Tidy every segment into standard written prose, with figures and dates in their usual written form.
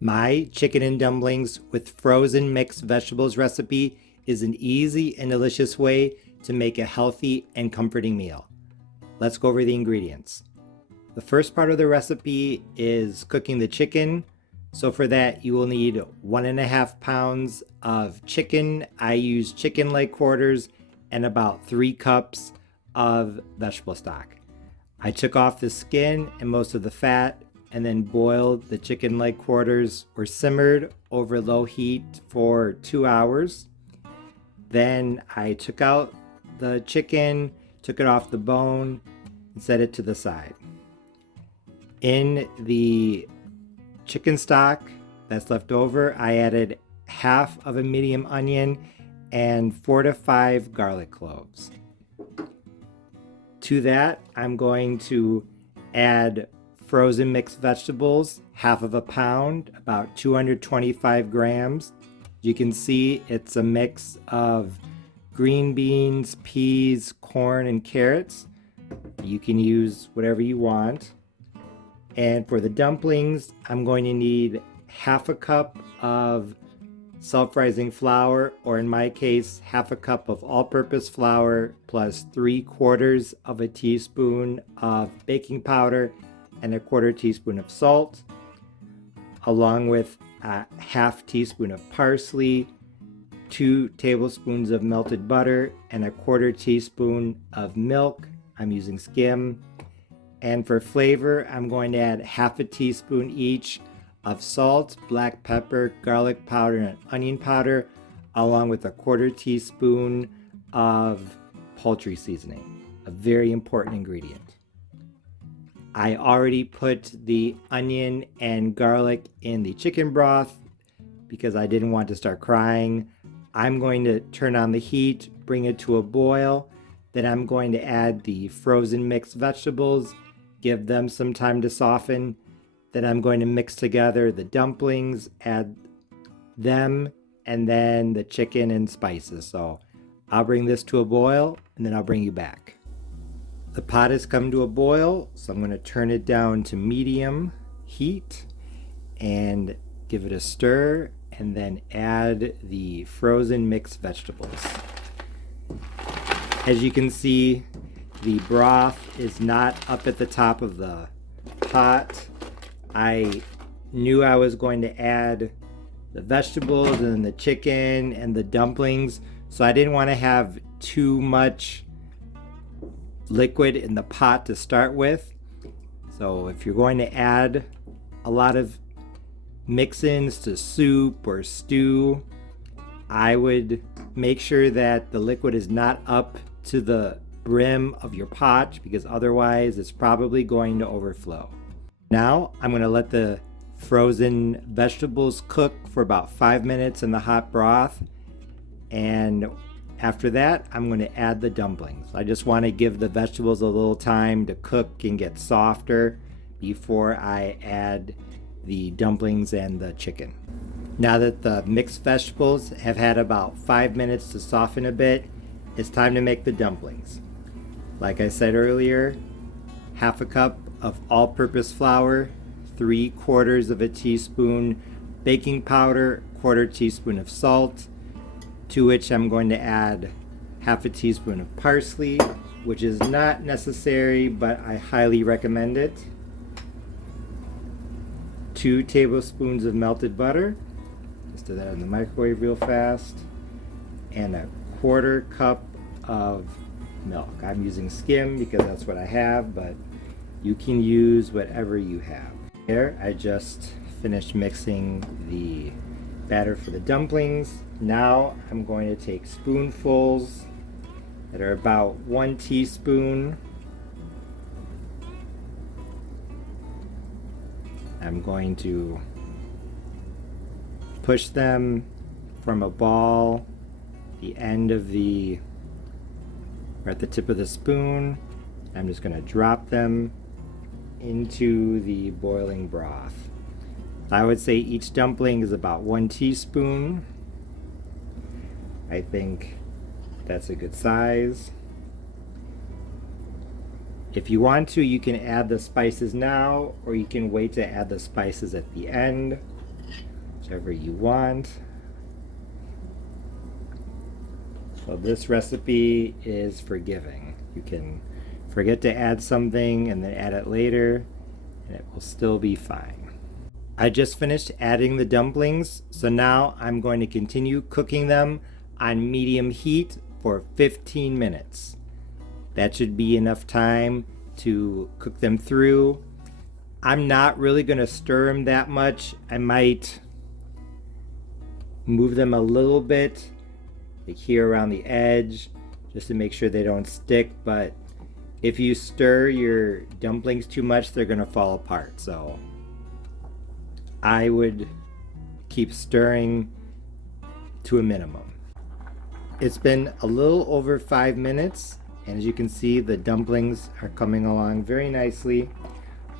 My chicken and dumplings with frozen mixed vegetables recipe is an easy and delicious way to make a healthy and comforting meal. Let's go over the ingredients. The first part of the recipe is cooking the chicken. So for that, you will need 1.5 pounds of chicken. I use chicken leg quarters and about 3 cups of vegetable stock. I took off the skin and most of the fat and then boiled the chicken leg quarters or simmered over low heat for 2 hours. Then I took out the chicken, took it off the bone, and set it to the side. In the chicken stock that's left over, I added half of a medium onion and 4 to 5 garlic cloves. To that, I'm going to add frozen mixed vegetables, half of a pound, about 225 grams. You can see it's a mix of green beans, peas, corn, and carrots. You can use whatever you want. And for the dumplings, I'm going to need half a cup of self-rising flour, or in my case, half a cup of all-purpose flour plus 3/4 of a teaspoon of baking powder and a 1/4 teaspoon of salt, along with a half teaspoon of parsley, 2 tablespoons of melted butter, and a 1/4 teaspoon of milk. I'm using skim. And for flavor, I'm going to add half a teaspoon each of salt, black pepper, garlic powder, and onion powder, along with a 1/4 teaspoon of poultry seasoning, a very important ingredient. I already put the onion and garlic in the chicken broth because I didn't want to start crying. I'm going to turn on the heat, bring it to a boil. Then I'm going to add the frozen mixed vegetables, give them some time to soften. Then I'm going to mix together the dumplings, add them, and then the chicken and spices. So I'll bring this to a boil and then I'll bring you back. The pot has come to a boil, so I'm going to turn it down to medium heat and give it a stir, and then add the frozen mixed vegetables. As you can see, the broth is not up at the top of the pot. I knew I was going to add the vegetables and the chicken and the dumplings, so I didn't want to have too much liquid in the pot to start with. So if you're going to add a lot of mix-ins to soup or stew, I would make sure that the liquid is not up to the brim of your pot, because otherwise it's probably going to overflow. Now I'm going to let the frozen vegetables cook for about 5 minutes in the hot broth, and after that I'm going to add the dumplings. I just want to give the vegetables a little time to cook and get softer before I add the dumplings and the chicken. Now that the mixed vegetables have had about 5 minutes to soften a bit, it's time to make the dumplings. Like I said earlier, half a cup of all-purpose flour, 3/4 of a teaspoon baking powder, 1/4 teaspoon of salt, to which I'm going to add half a teaspoon of parsley, which is not necessary, but I highly recommend it. 2 tablespoons of melted butter, just do that in the microwave real fast, and a 1/4 cup of milk. I'm using skim because that's what I have, but you can use whatever you have. There, I just finished mixing the batter for the dumplings. Now I'm going to take spoonfuls that are about 1 teaspoon. I'm going to push them from a ball, the end of the, or at the tip of the spoon. I'm just going to drop them into the boiling broth. I would say each dumpling is about 1 teaspoon. I think that's a good size. If you want to, you can add the spices now, or you can wait to add the spices at the end. whichever you want. So this recipe is forgiving. You can forget to add something and then add it later, and it will still be fine. I just finished adding the dumplings, so now I'm going to continue cooking them on medium heat for 15 minutes. That should be enough time to cook them through. I'm not really going to stir them that much. I might move them a little bit, like here around the edge, just to make sure they don't stick. But if you stir your dumplings too much, they're going to fall apart. So I would keep stirring to a minimum. It's been a little over 5 minutes, and as you can see, the dumplings are coming along very nicely.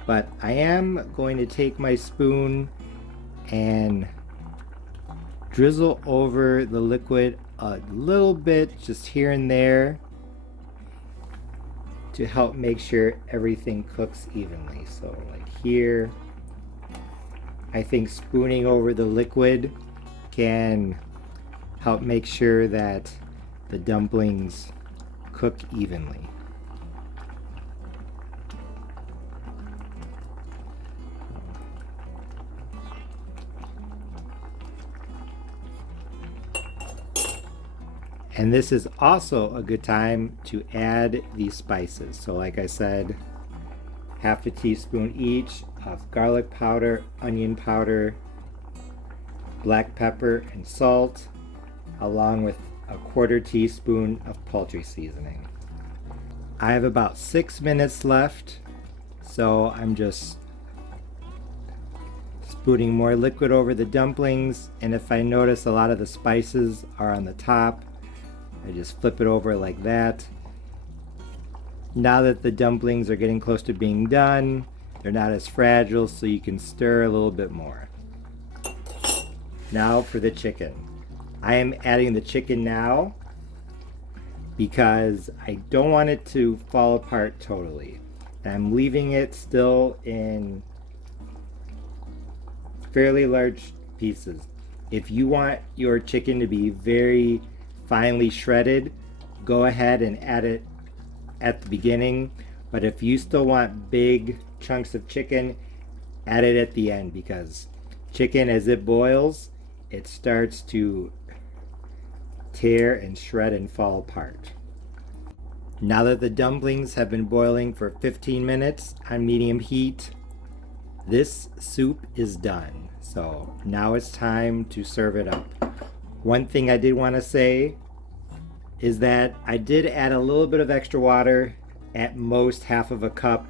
But I am going to take my spoon and drizzle over the liquid a little bit, just here and there, to help make sure everything cooks evenly. So like here, I think spooning over the liquid can help make sure that the dumplings cook evenly. And this is also a good time to add these spices. So like I said, half a teaspoon each of garlic powder, onion powder, black pepper, and salt, along with a quarter teaspoon of poultry seasoning. I have about 6 minutes left, so I'm just spooning more liquid over the dumplings, and if I notice a lot of the spices are on the top, I just flip it over like that. Now that the dumplings are getting close to being done, they're not as fragile, so you can stir a little bit more. Now for the chicken. I am adding the chicken now because I don't want it to fall apart totally. And I'm leaving it still in fairly large pieces. If you want your chicken to be very finely shredded, go ahead and add it at the beginning. But if you still want big chunks of chicken, add it at the end, because chicken, as it boils, it starts to tear and shred and fall apart. Now that the dumplings have been boiling for 15 minutes on medium heat, this soup is done. So now it's time to serve it up. One thing I did want to say is that I did add a little bit of extra water, at most half of a cup.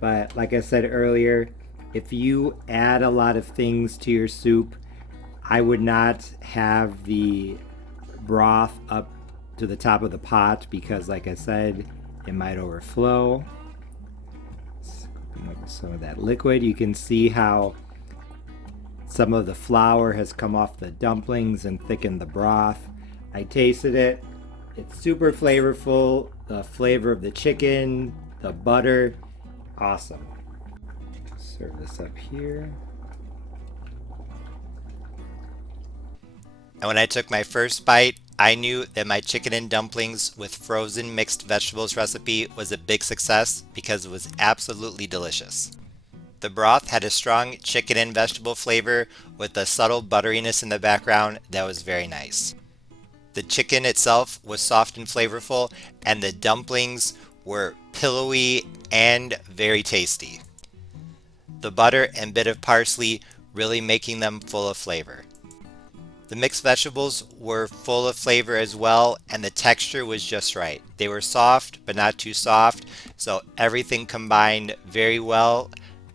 But like I said earlier, if you add a lot of things to your soup, I would not have the broth up to the top of the pot, because like I said, it might overflow. Scooping up some of that liquid. You can see how some of the flour has come off the dumplings and thickened the broth. I tasted it. It's super flavorful. The flavor of the chicken, the butter, awesome. Serve this up here. And when I took my first bite, I knew that my chicken and dumplings with frozen mixed vegetables recipe was a big success, because it was absolutely delicious. The broth had a strong chicken and vegetable flavor with a subtle butteriness in the background that was very nice. The chicken itself was soft and flavorful, and the dumplings were pillowy and very tasty. The butter and bit of parsley really making them full of flavor. The mixed vegetables were full of flavor as well, and the texture was just right. They were soft, but not too soft, so everything combined very well,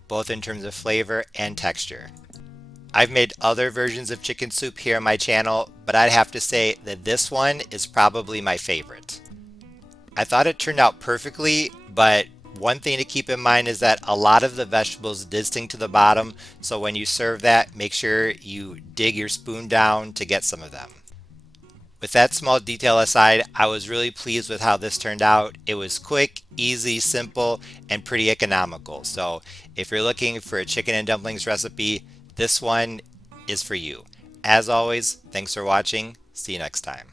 both in terms of flavor and texture. I've made other versions of chicken soup here on my channel, but I'd have to say that this one is probably my favorite. I thought it turned out perfectly, but one thing to keep in mind is that a lot of the vegetables did sink to the bottom, so when you serve that, make sure you dig your spoon down to get some of them. With that small detail aside, I was really pleased with how this turned out. It was quick, easy, simple, and pretty economical. So if you're looking for a chicken and dumplings recipe, this one is for you. As always, thanks for watching. See you next time.